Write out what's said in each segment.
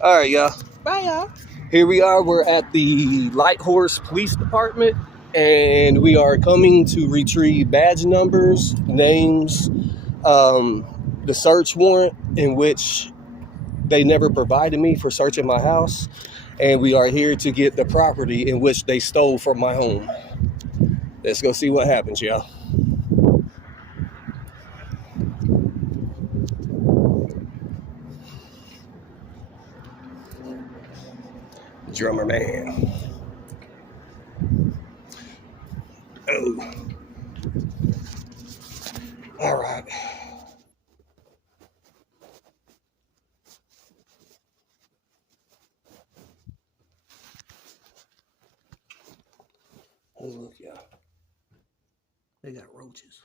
All right, y'all. Bye, y'all. Here we are. We're at the Light Horse Police Department, and we are coming to retrieve badge numbers, names, the search warrant in which they never provided me for searching my house, and we are here to get the property in which they stole from my home. Let's go see what happens, y'all. Drummer man. Oh. All right. Oh, look, y'all. They got roaches.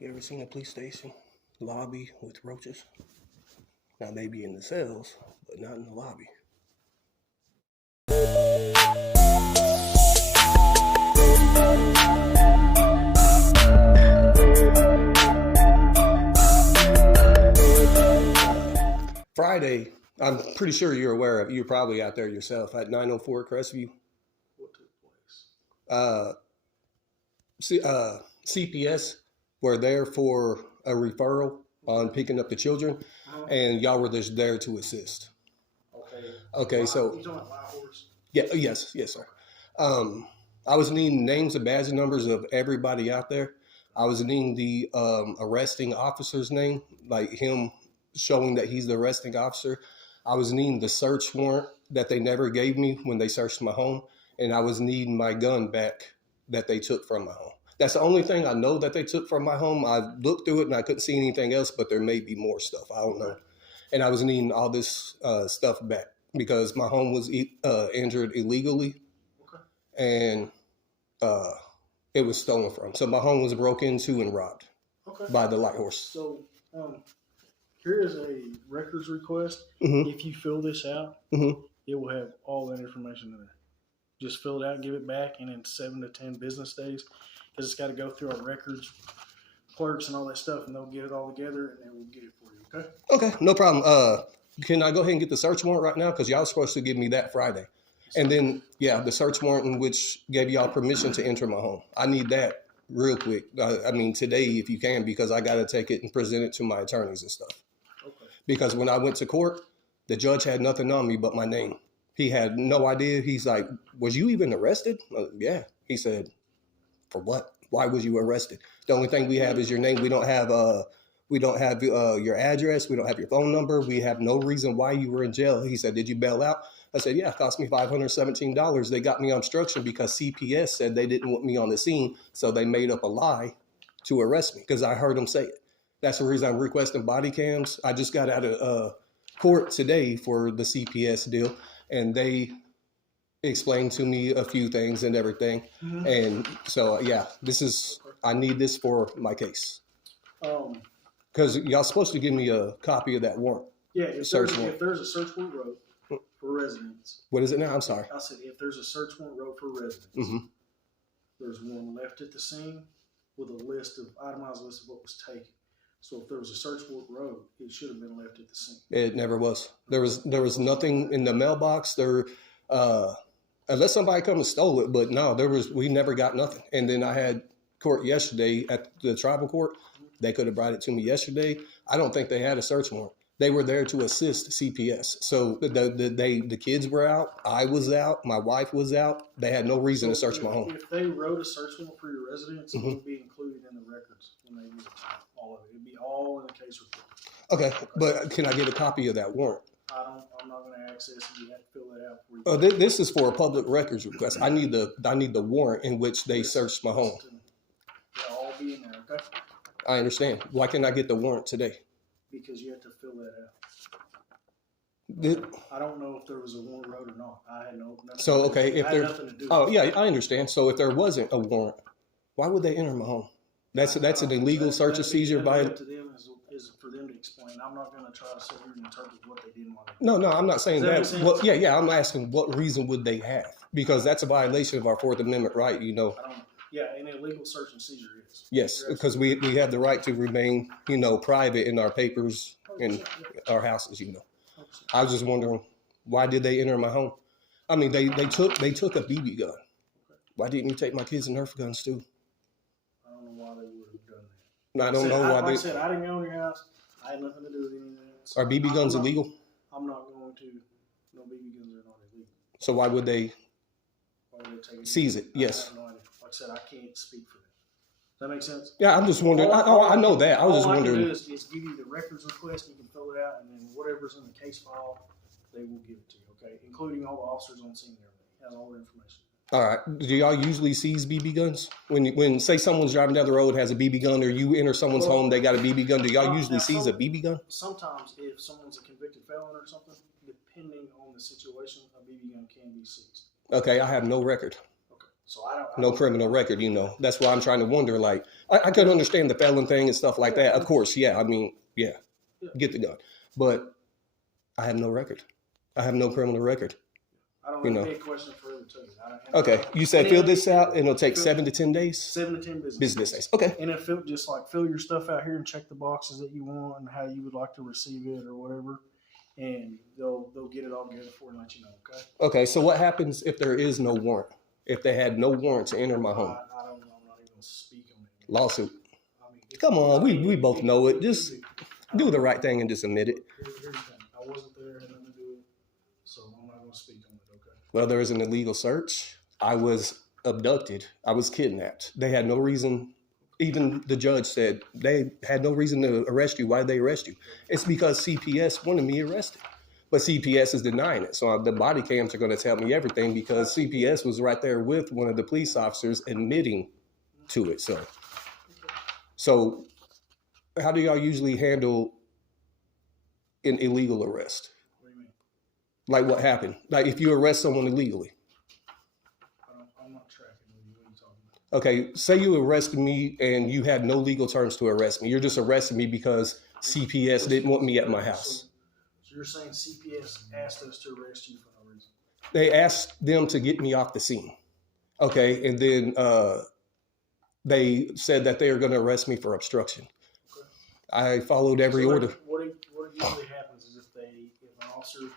You ever seen a police station lobby with roaches? Now, they be in the cells, but not in the lobby. Friday, I'm pretty sure you're aware of, you're probably out there yourself, at 904 Crestview. What took place? CPS were there for a referral on picking up the children, and y'all were just there to assist. Okay, so You talking about Light Horse? yeah, yes, sir. I was needing names and badge numbers of everybody out there. I was needing the arresting officer's name, like him showing that he's the arresting officer. I was needing the search warrant that they never gave me when they searched my home, and I was needing my gun back that they took from my home. That's the only thing I know that they took from my home. I looked through it and I couldn't see anything else, but there may be more stuff. I don't know. And I was needing all this stuff back because my home was injured illegally, and it was stolen from. So my home was broke into and robbed by the Light Horse. So here is a records request. Mm-hmm. If you fill this out, Mm-hmm. it will have all that information in there. Just fill it out, give it back, and in 7 to 10 business days, because it's got to go through our records clerks and all that stuff, and they'll get it all together, and then we'll get it for you, okay? Okay, no problem. Can I go ahead and get the search warrant right now? Because y'all was supposed to give me that Friday. And then, yeah, the search warrant in which gave y'all permission to enter my home. I need that real quick. I mean, today, if you can, because I got to take it and present it to my attorneys and stuff. Okay. Because when I went to court, the judge had nothing on me but my name. He had no idea. He's like, was you even arrested? Yeah. He said, for what? Why was you arrested? The only thing we have is your name. We don't have your address. We don't have your phone number. We have no reason why you were in jail. He said, did you bail out? I said, yeah, it cost me $517. They got me on obstruction because CPS said they didn't want me on the scene. So they made up a lie to arrest me because I heard them say it. That's the reason I'm requesting body cams. I just got out of court today for the CPS deal, and they explained to me a few things and everything. Mm-hmm. And so, yeah, I need this for my case. Because y'all supposed to give me a copy of that warrant. Yeah, if there's a search warrant wrote for residents. What is it now? I'm sorry. I said if there's a search warrant wrote for residents, mm-hmm. There's one left at the scene with a itemized list of what was taken. So if there was a search warrant wrote, it should have been left at the scene. It never was. There was nothing in the mailbox. Unless somebody come and stole it, but no, we never got nothing. And then I had court yesterday at the tribal court. They could have brought it to me yesterday. I don't think they had a search warrant. They were there to assist CPS. So the kids were out. I was out. My wife was out. They had no reason to search my home. If they wrote a search warrant for your residence, mm-hmm. It would be included in the records when they use all of it. It'd be all in the case report. Okay, but can I get a copy of that warrant? I'm not going to access it. You have to fill that out for you. This is for a public records request. I need the warrant in which they searched my home. It'll all be in there, okay? I understand. Why can't I get the warrant today? Because you have to fill that out. I don't know if there was a warrant wrote or not. I had nothing. So okay, if there, nothing to do. Oh yeah, I understand. So if there wasn't a warrant, why would they enter my home? That's an illegal search and seizure violation. To them is for them to explain. I'm not going to try to sit here and interpret what they didn't want to do. No, I'm not saying that. Well, yeah, I'm asking what reason would they have? Because that's a violation of our Fourth Amendment right. You know. Yeah, an illegal search and seizure is. Yes, because we have the right to remain, private in our papers in 100%, our houses, 100%. I was just wondering, why did they enter my home? I mean, they took a BB gun. Why didn't you take my kids' Nerf guns too? I don't know why they would have done that. I don't know why Like I said, I didn't go in your house. I had nothing to do with any of that. Are BB guns illegal? I'm not going to. No, BB guns are not illegal. So why would they take seize it? Yes. I have no idea. Like I said, I can't speak for that. Does that make sense? Yeah, I'm just wondering. I know that. I was just wondering. All I can do is give you the records request. You can fill it out, and then whatever's in the case file, they will give it to you. Okay, including all the officers on scene and everything. It has all the information. All right. Do y'all usually seize BB guns when say someone's driving down the road has a BB gun, or you enter someone's home they got a BB gun? Do y'all usually seize a BB gun? Sometimes, if someone's a convicted felon or something, depending on the situation, a BB gun can be seized. Okay, I have no record. So I don't. No criminal record, That's why I'm trying to wonder. Like, I could understand the felon thing and stuff like that. Of course, yeah. I mean, yeah, get the gun, but I have no record. I have no criminal record. I don't know. Any question further to you. Okay, you said fill this out, and it'll take 7 to 10 days. 7 to 10 business days. Okay. And if just like fill your stuff out here and check the boxes that you want and how you would like to receive it or whatever, and they'll get it all together for you and let you know. Okay. Okay. So what happens if there is no warrant? If they had no warrant to enter my home? I don't know. I'm not even going to speak on it. Lawsuit. Come on, we both know it. Just do the right thing and just admit it. Here's the thing. I wasn't there, had nothing to do with it, so I'm not going to speak on it. Okay. Well, there was an illegal search. I was abducted. I was kidnapped. They had no reason. Even the judge said they had no reason to arrest you. Why did they arrest you? It's because CPS wanted me arrested. But CPS is denying it. So the body cams are going to tell me everything because CPS was right there with one of the police officers admitting to it. So how do y'all usually handle an illegal arrest? What do you mean? Like what happened? Like if you arrest someone illegally. I'm not tracking with you. What are you talking about? Okay, say you arrested me and you had no legal terms to arrest me. You're just arresting me because CPS didn't want me at my house. So you're saying CPS asked us to arrest you for no reason? They asked them to get me off the scene. Okay, and then they said that they are going to arrest me for obstruction. Okay. I followed every order. What usually happens is if an officer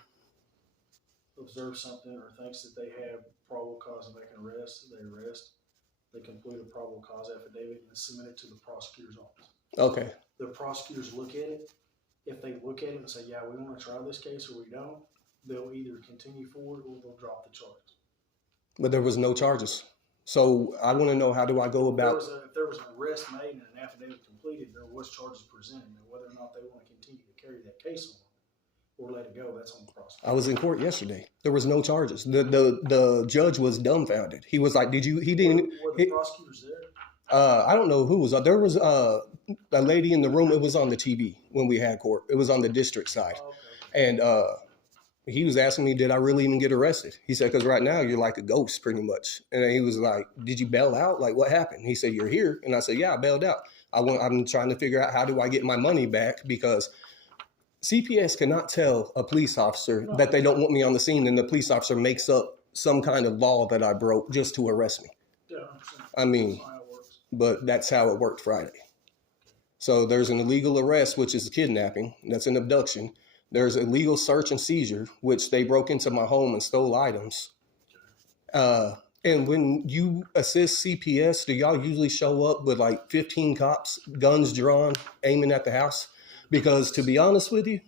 observes something or thinks that they have probable cause of making an arrest, they arrest. They complete a probable cause affidavit and submit it to the prosecutor's office. Okay. The prosecutors look at it. If they look at it and say, yeah, we want to try this case or we don't, they'll either continue forward or they'll drop the charges. But there was no charges. So I want to know, how do I go about... If there was an arrest made and an affidavit completed, there was charges presented. And whether or not they want to continue to carry that case on or let it go, that's on the prosecutor. I was in court yesterday. There was no charges. The judge was dumbfounded. He was like, he didn't... Were the prosecutors there? I don't know who was. There was a lady in the room. It was on the TV when we had court. It was on the district side. Oh, okay. And he was asking me, did I really even get arrested? He said, because right now you're like a ghost pretty much. And he was like, did you bail out? Like, what happened? He said, you're here. And I said, yeah, I bailed out. I'm trying to figure out how do I get my money back, because CPS cannot tell a police officer that they don't want me on the scene, and the police officer makes up some kind of law that I broke just to arrest me. Yeah, I mean, but that's how it worked Friday. So there's an illegal arrest, which is kidnapping. That's an abduction. There's illegal search and seizure, which they broke into my home and stole items. And when you assist CPS, do y'all usually show up with like 15 cops, guns drawn, aiming at the house? Because to be honest with you,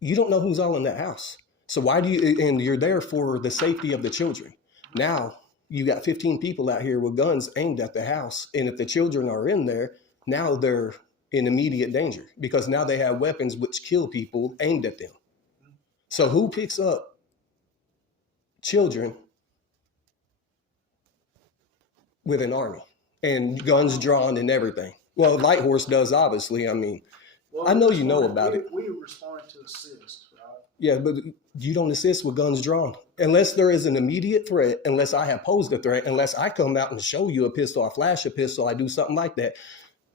you don't know who's all in that house. So why do you, and you're there for the safety of the children. Now you got 15 people out here with guns aimed at the house. And if the children are in there, now they're in immediate danger because now they have weapons which kill people aimed at them. So who picks up children with an army and guns drawn and everything? Well, Light Horse does, obviously. I mean, I know you know about it. We respond to assist, right? Yeah, but you don't assist with guns drawn. Unless there is an immediate threat, unless I have posed a threat, unless I come out and show you a pistol, I flash a pistol, I do something like that.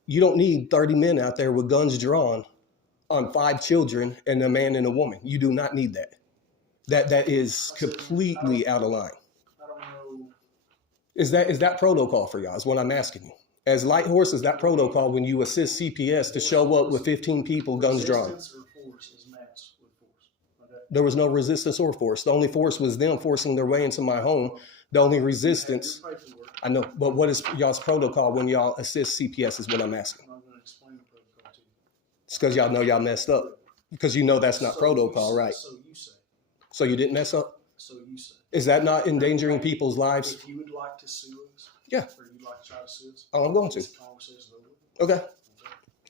You don't need 30 men out there with guns drawn on 5 children and a man and a woman. You do not need that. That is completely out of line. I don't know. Is that protocol for y'all is what I'm asking you. As light horse is that protocol when you assist CPS to show up with 15 people, guns drawn. Resistance or force is matched with force. Okay? There was no resistance or force. The only force was them forcing their way into my home. The only resistance, I know, but what is y'all's protocol when y'all assist CPS is what I'm asking. I'm not going to explain the protocol to you. It's because y'all know y'all messed up. Because you know that's not protocol, right? So you say. So you didn't mess up? So you say. Is that not endangering people's lives? If you would like to sue us, yeah. Or you'd like to try to sue us, oh, I'm going to. Okay.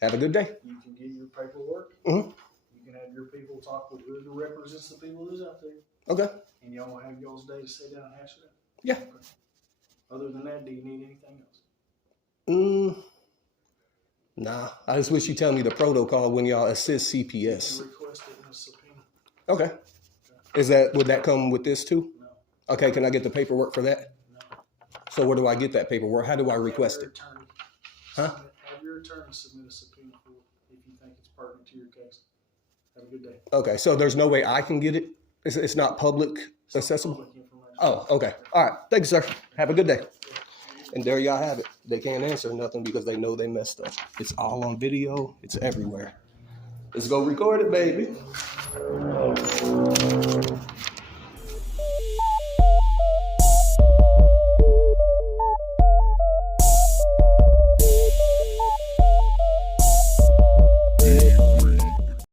Have a good day. You can get your paperwork. Mm-hmm. You can have your people talk with whoever represents the people who's out there. Okay. And y'all will have y'all's day to sit down and hash it out. Yeah. Okay. Other than that, do you need anything else? Nah. I just wish you tell me the protocol when y'all assist CPS. You can request it in a subpoena. Okay. Would that come with this too? No. Okay, can I get the paperwork for that? No. So where do I get that paperwork? How do I request it? Have your attorney submit a subpoena for it if you think it's pertinent to your case. Have a good day. Okay, so there's no way I can get it? It's not public accessible? Public information. Oh, okay. All right. Thank you, sir. Have a good day. And there y'all have it. They can't answer nothing because they know they messed up. It's all on video. It's everywhere. Let's go record it, baby.